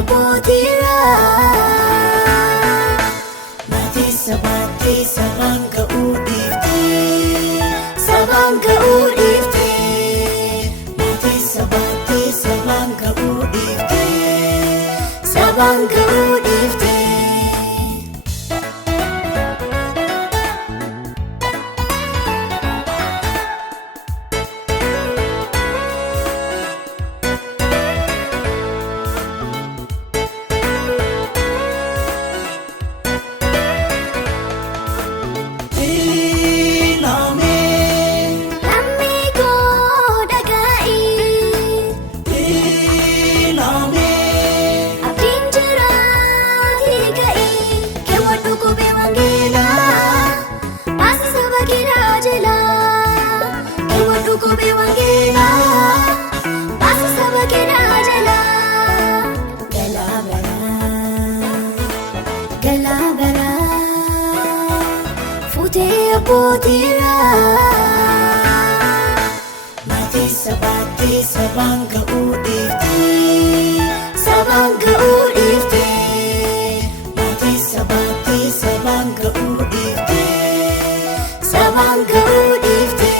abbootiirra maatii sabaan ga'uu dhiiftee sabaan ga'uu dhiiftee maatii sabaan ga'uu dhiiftee sabaan ga'uu dhiiftee. Galaa baraa fuutee abbootiirra maatii sabaan ga'uu dhiiftee sabaan ga'uu dhiiftee maatii sabaan ga'uu dhiiftee sabaan ga'uu dhiiftee.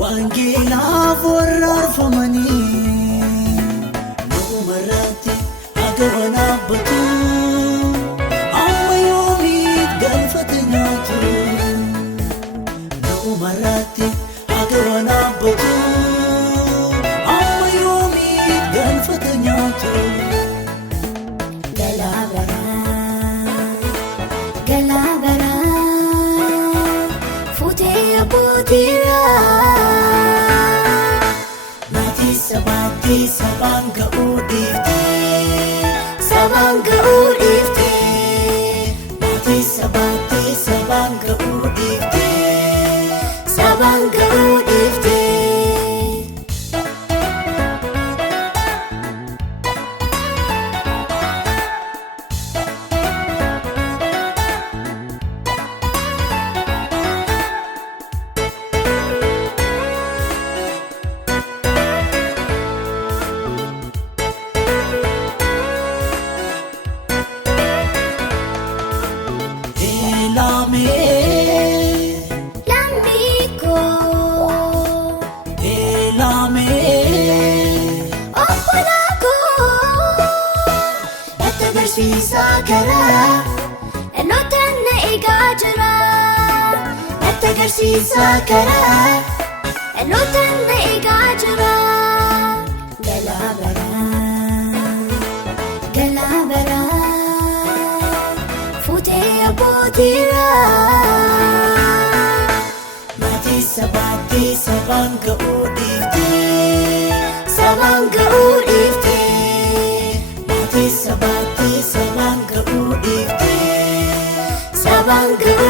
Wangeelaaf warraarfamanii dhumarratti agawwan dhaabbatu amma yoomiit galfate nyaatu dhumarratti agawwan dhaabbatu amma yoomiit galfate nyaatu. Galaa baraa fuutee abbootiirra sabaan ga'uu dhiiftee sabaan ga'uu dhiiftee maatii sabaan ga'uu dhiiftee sabaan ga'uu dhiiftee. Agarsiisaa karaa dhaloota na eegaa jira. Natti agarsiisaa karaa dhaloota na eegaa jira. Galaa baraa fuutee abbootiirra maatii sabaan ga'uu dhiiftee sabaan ga'uu dhiiftee maatii sabaan ga'uu dhiiftee sabaan ga'uu